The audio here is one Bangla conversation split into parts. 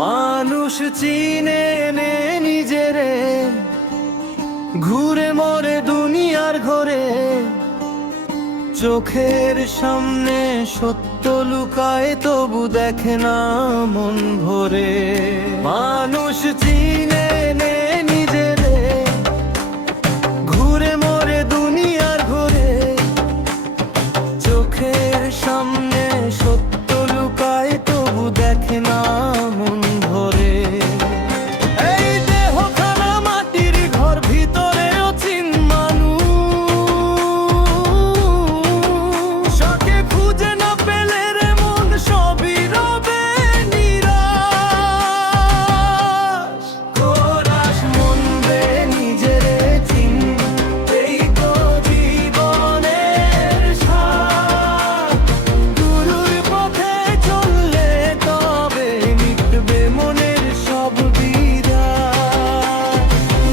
মানুষ চিনে নে নিজেরে, ঘুরে মরে দুনিয়ার ঘরে। চোখের সামনে সত্য লুকায় তবু দেখে না মন ভরে। মানুষ চিনে নে নিজেরে, ঘুরে মরে দুনিয়ার ঘরে। চোখের সামনে সত্য লুকায় তবু দেখে না মন ভরে। এই দেহখানা মাটির ঘর, ভিতরেও চিন মানুষ। সকে খুঁজে না পেলে রে মন, সবই রবে নিরাশ। কোরাস মন রে নিজেরে চিন, এই তো জীবনের স্বাদ। গুরুর পথে চললে তবে মিটবে মনের সব বিরাগ।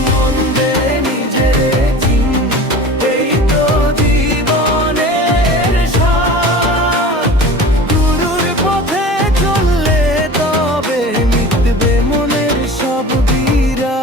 মন রে নিজেরে চিন, এই তো জীবনের স্বাদ। গুরুর পথে চললে তবে মিটবে মনের সব বিরাগ।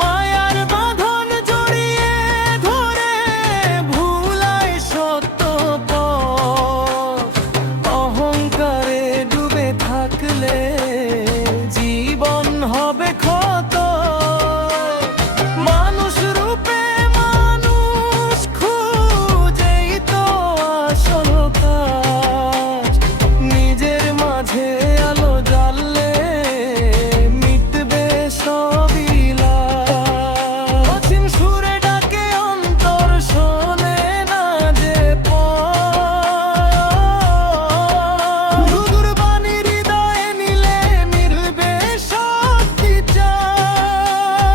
মায়ার বাঁধন জড়িয়ে ধরে ভুলায় সত্য পথ। অহংকারে ডুবে থাকলে জীবন হবে ক্ষত। মানুষ রূপে মানুষ খুঁজেই তো আসল কাজ। নিজের মাঝে আলো জ্বাললে মিটবে সবই লাজ। অসীম সুরে ডাকে অন্তর, শোনে না যে পথ। মধুর বাণী হৃদয়ে নিলে মিলবে শক্তি চান।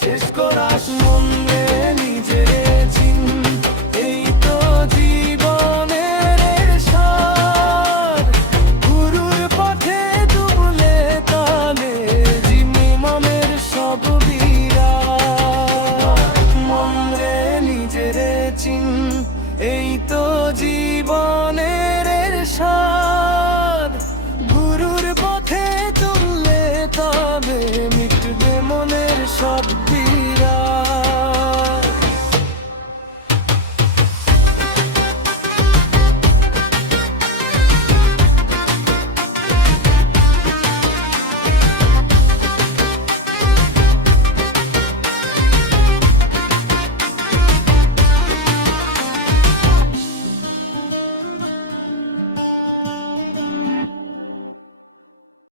শেষ করাস মন রে নিজেরে চিন, এই তো জীবনের স্বাদ। গুরুর পথে ডুবলে তালে জিমে মনের সব বিরাগ। মন রে নিজেরে চিন, এই তো জীবনের স্বাদ। গুরুর পথে চললে তবে